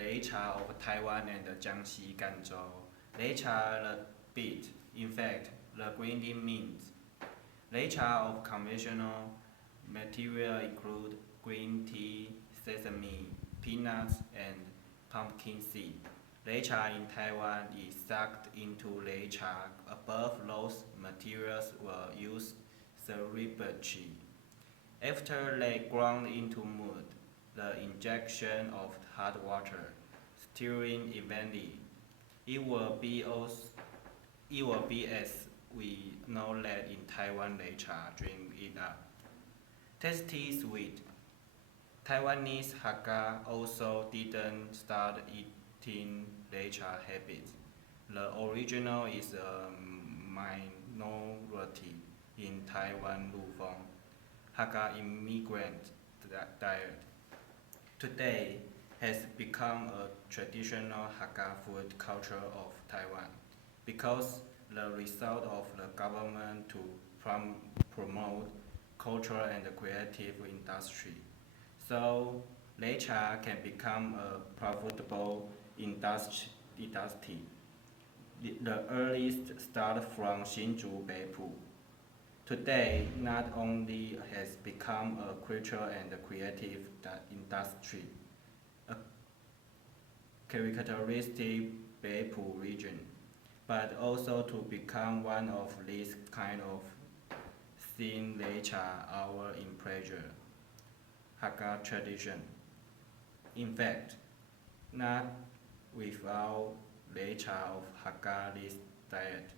Leicha of Taiwan and Jiangxi Ganzhou. Leicha the beet, in fact, the green tea means. Leicha of conventional material include green tea, sesame, peanuts, and pumpkin seed. Leicha in Taiwan is sucked into leicha. Above those materials were used cerebrally. After they ground into mud, the injection of hot water, stirring evenly, it will be as we know that in Taiwan leicha drink it up. Tasty sweet. Taiwanese Hakka also didn't start eating leicha habits. The original is a minority in Taiwan Lufeng Hakka immigrant diet. Today has become a traditional Hakka food culture of Taiwan because the result of the government to promote cultural and creative industry. So leicha can become a profitable industry. The earliest started from Hsinchu Beipu. Today, not only has become a cultural and creative industry, a characteristic Beipu region, but also to become one of these kind of thin leicha our in pleasure Hakka tradition. In fact, not without leicha of Hakka this diet,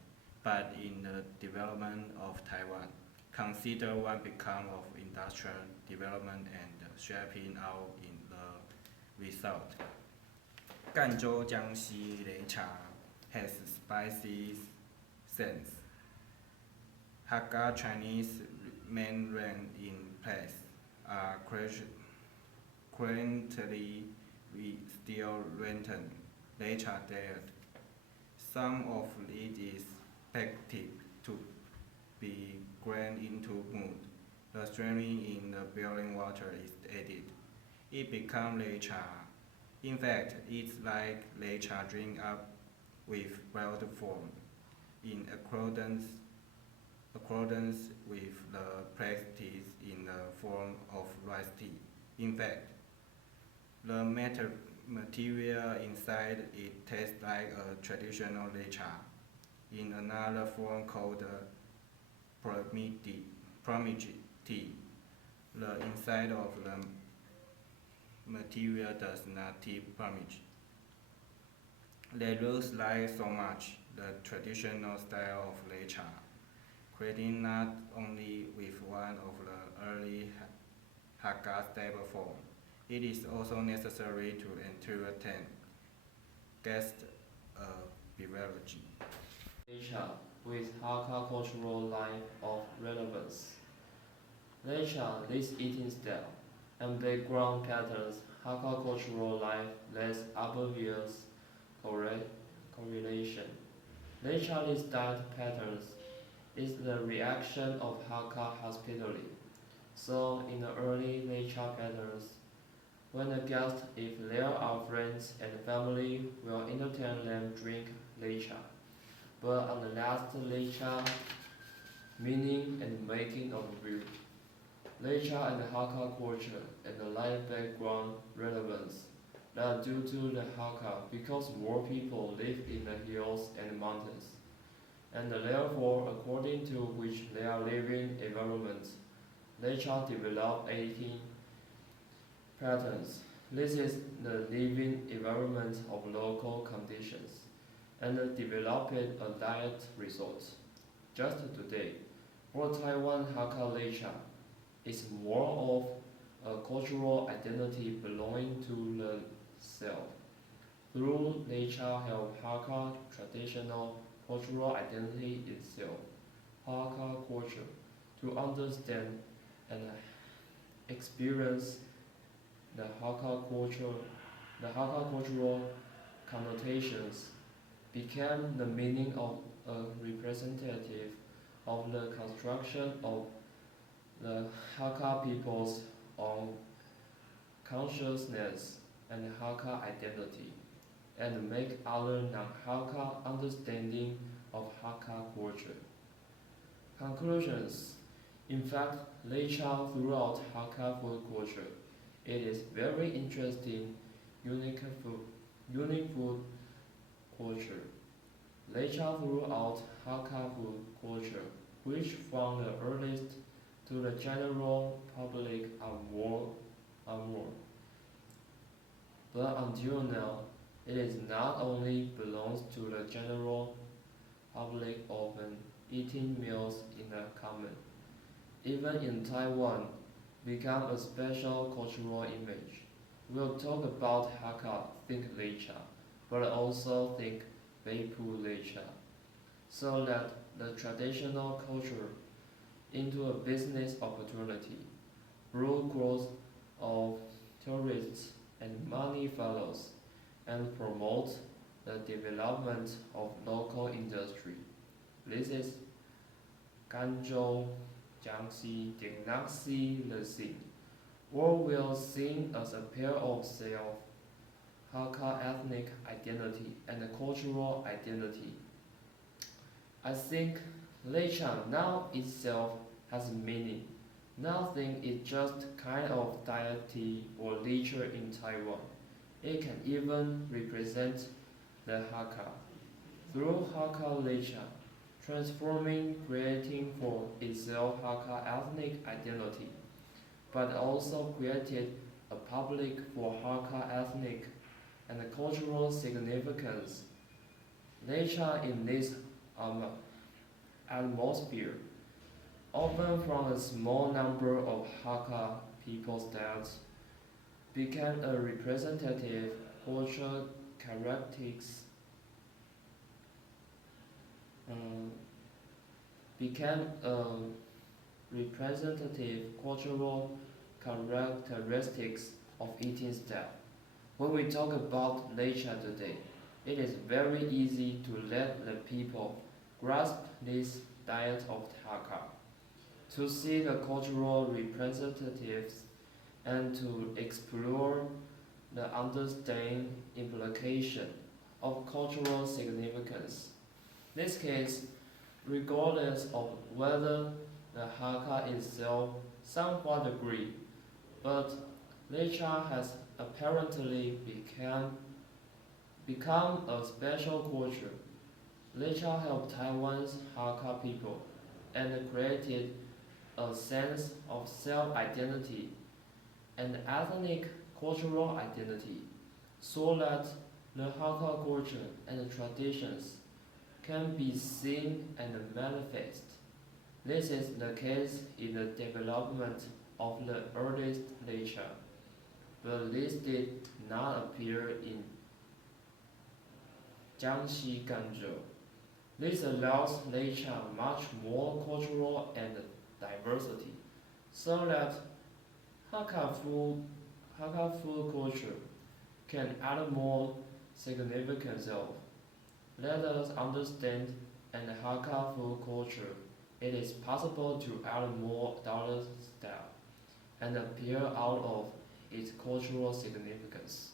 but in the development of Taiwan, consider one become of industrial development and shaping out in the result. Ganzhou Jiangxi leicha has spicy sense. Hakka Chinese mainland in place are currently we still renting leicha diet. Some of it is expected to be ground into mud. The straining in the boiling water is added. It becomes leicha. In fact, it's like leicha drink up with wild form, in accordance with the practice in the form of rice tea. In fact, the material inside it tastes like a traditional leicha. In another form called promigi tea, the inside of the material does not tip promigi. They look like so much the traditional style of leicha, creating not only with one of the early Hakka stable form. It is also necessary to entertain guests beverage. Leicha with Hakka cultural line of relevance. Leicha, this eating style, and background patterns, Hakka cultural life less obvious correlation. Leicha, this diet patterns, is the reaction of Hakka hospitality. So in the early leicha patterns, when the guests, if there are friends and family, will entertain them drink leicha. But on the last leicha, meaning and making of view, leicha and Hakka culture and the life background relevance that due to the Hakka because more people live in the hills and mountains, and therefore according to which they are living environments, leicha develop 18 patterns. This is the living environment of local conditions and developed a diet result. Just today, for Taiwan Hakka leicha is more of a cultural identity belonging to the self. Through leicha help Hakka traditional cultural identity itself, Hakka culture, to understand and experience the Hakka cultural connotations became the meaning of a representative of the construction of the Hakka people's own consciousness and Hakka identity, and make other non-Hakka understanding of Hakka culture. Conclusions. In fact, Leicha throughout Hakka food culture, it is very interesting, unique food culture. Leicha throughout Hakka food culture, which from the earliest to the general public are more. But until now, it is not only belongs to the general public often eating meals in a common, even in Taiwan, become a special cultural image. We'll talk about Hakka, think Leicha, but also think Beipu Leicha, so that the traditional culture into a business opportunity, through growth of tourists and money follows, and promote the development of local industry. This is Ganzhou, Jiangxi did not see the scene, or will seen as a pair of self, Hakka ethnic identity and cultural identity. I think Leicha now itself has meaning. Nothing is just kind of deity or nature in Taiwan. It can even represent the Hakka. Through Hakka Leicha, transforming, creating for itself Hakka ethnic identity, but also created a public for Hakka ethnic and cultural significance. Leicha in this atmosphere, often from a small number of Hakka people's deaths, became a representative cultural characteristics became a representative cultural characteristics of eating style. When we talk about Leicha today, it is very easy to let the people grasp this diet of Hakka, to see the cultural representatives, and to explore the understanding implication of cultural significance. In this case, regardless of whether the Hakka itself somewhat agree, but Leicha has apparently become a special culture. Leicha helped Taiwan's Hakka people and created a sense of self-identity and ethnic cultural identity, so that the Hakka culture and traditions can be seen and manifest. This is the case in the development of the earliest Leicha, but this did not appear in Jiangxi Ganzhou. This allows Leicha much more cultural and diversity, so that Hakka food culture can add more significance of. Let us understand and Hakka food culture. It is possible to add more dollar style and appear out of its cultural significance.